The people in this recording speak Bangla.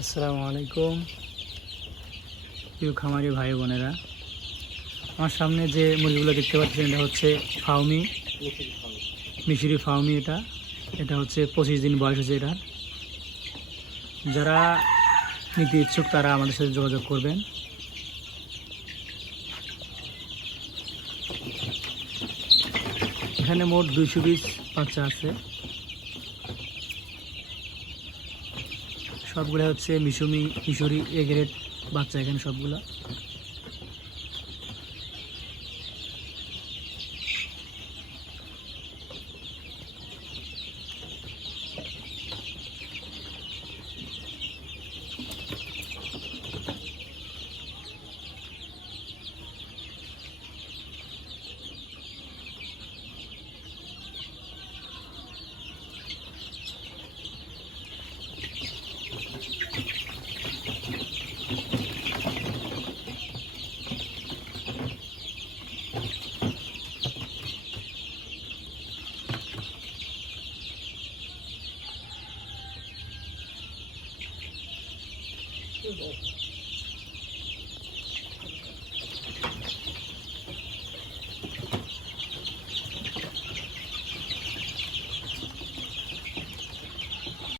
আসসালামু আলাইকুম প্রিয় খামারি ভাই বোনেরা। আমার সামনে যে মুরগিগুলো দেখতে পাচ্ছেন এটা হচ্ছে ফাউমি, মিশরি ফাউমি। এটা এটা হচ্ছে 25 দিন বয়স হচ্ছে এটার। যারা নিতে ইচ্ছুক তারা আমাদের সাথে যোগাযোগ করবেন। এখানে মোট 220 বাচ্চা আছে। সবগুলো হচ্ছে মিশরি এ গ্রেড বাচ্চা এখানে সবগুলো।